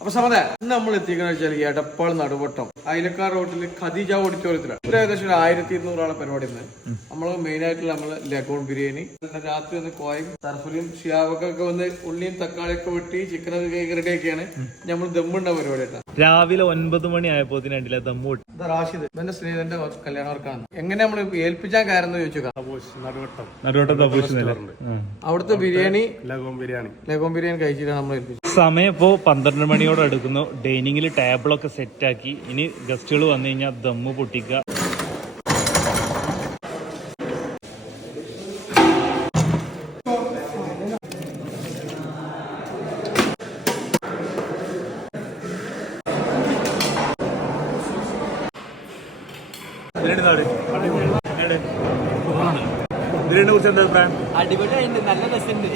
അപ്പൊ സമത ഇന്ന് നമ്മൾ എത്തിക്കുന്ന വെച്ചാൽ എടപ്പാൾ നടുവട്ടം അയിലക്കാർ റോഡിൽ ഖദീജ ഓഡിറ്റോറിയത്തിലാണ്. ഒരു ഏകദേശം 1200 പരിപാടി ഉണ്ട്. നമ്മള് മെയിൻ ആയിട്ടുള്ള നമ്മള് ലഗോൺ ബിരിയാണി, രാത്രി വന്ന് കോയും സർഫലിയും ഷിയാവൊക്കെ വന്ന് ഉള്ളിയും തക്കാളിയൊക്കെ വെട്ടി ചിക്കൻ റെഡി ഒക്കെയാണ് നമ്മൾ ദമ്മുണ്ട പരിപാടി കേട്ടോ. രാവിലെ 9 മണി ആയപ്പോ ദമ്മു റാഷിദ് എന്റെ സ്നേഹിതന്റെ കല്യാണവർക്കാണ്. എങ്ങനെ നമ്മൾ ഏൽപ്പിച്ചാൻ കാരണം ചോദിച്ചു. അവിടുത്തെ ബിരിയാണി ലഗോൺ ബിരിയാണി കഴിച്ചിട്ടാണ് നമ്മൾ ഏൽപ്പിച്ചത്. സമയം ഇപ്പോ 12 മണിയോട് അടുക്കുന്നു. ഡൈനിങ്ങിൽ ടേബിളൊക്കെ സെറ്റ് ആക്കി ഇനി ഗസ്റ്റുകൾ വന്നു കഴിഞ്ഞാൽ ദമ്മ് പൊട്ടിക്കുക. അടിപൊളിയായിട്ടുണ്ട്. നല്ല രസമുണ്ട്.